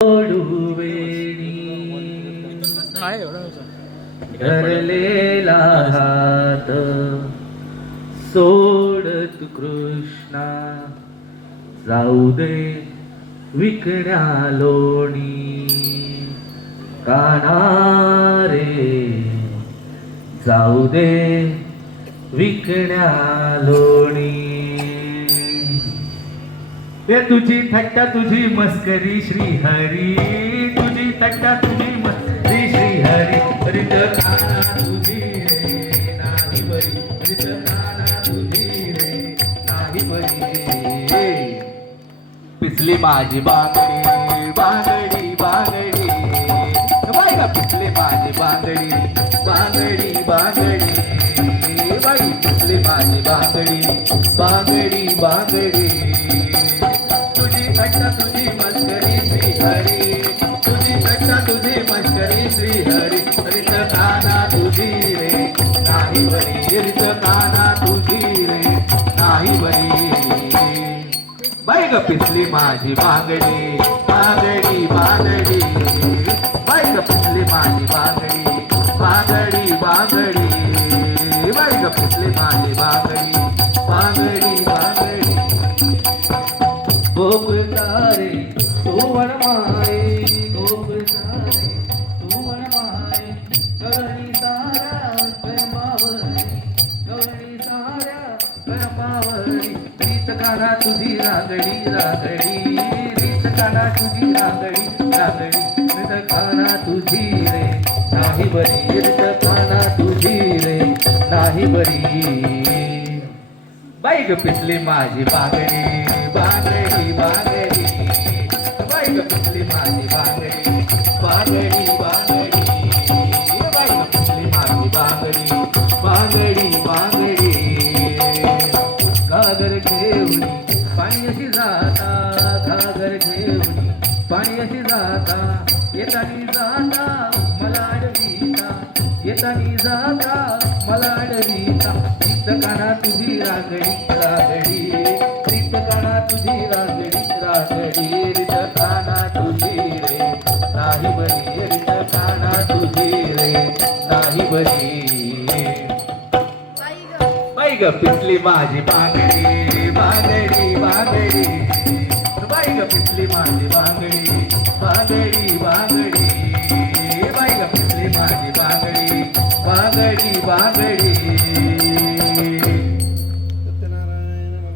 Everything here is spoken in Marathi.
वेणी धरलेला हात सोड तू कृष्णा, जाऊ दे विकण्या लोणी काना रे, जाऊ दे विकण्या लोणी. ते तुझी थट्टा तुझी मस्करी श्री हरी, तुझी थट्टा तुझी मस्करी श्री हरी. रित काना तुझी रे नाही बरी, रित काना तुझी रे नाही बरी. पिसली माझी बांगडी बांगडी बांगडी, बाई का पिसली माझी बांगडी बांगडी बांगडी, बाई पिसली माझी बांगडी बांगडी बांगडी. तुझी मस्करी श्री हरी, तुझी थट्टा तुझी मस्करी श्री हरी. रित काना तुझी रे नाही बरी, रित काना तुझी रे नाही बरी. बाई ग पिसली माझी बांगडी बांगडी बांगडी, बाई ग पिसली माझी बांगडी बांगडी बांगडी, बाई ग पिसली माझी बांगडी बांगडी बांगडी. गोपतारे सुवर्ण माये, गोपतारे सुवर्ण माये, गवळणी साऱ्या प्रेमावळी, गवळणी साऱ्या प्रेमावळी. रीत काना तुझी रागडी रागडी, रीत काना तुझी रागडी रागडी. रीत काना तुझी रे नाही बरी, रीत काना तुझी रे नाही बरी. बाई ग पिसली माझी बांगडी बांगडी बांगडी, बाई ग पिसली माझी बांगडी बांगडी बांगडी, बाई ग पिसली माझी बांगडी बांगडी बांगडी. घागर घेऊन पाणी अशी जाता, घागर घेऊन पाणी अशी जाता, येतानी जाता मला अडविता, येतानी जाता मला अडविता. रीत काना तुझी रागडी रागडी, रीत काना तुझी रागडी रागडी. रीत काना तुझी रे नाही बरी, रीत काना तुझी रे नाही बरी. बाई ग पिसली माझी बांगडी बांगडी बांगडी, बाई ग पिसली माझी बांगडी बांगडी बांगडी, बाई ग पिसली माझी बांगडी बांगडी बांगडी.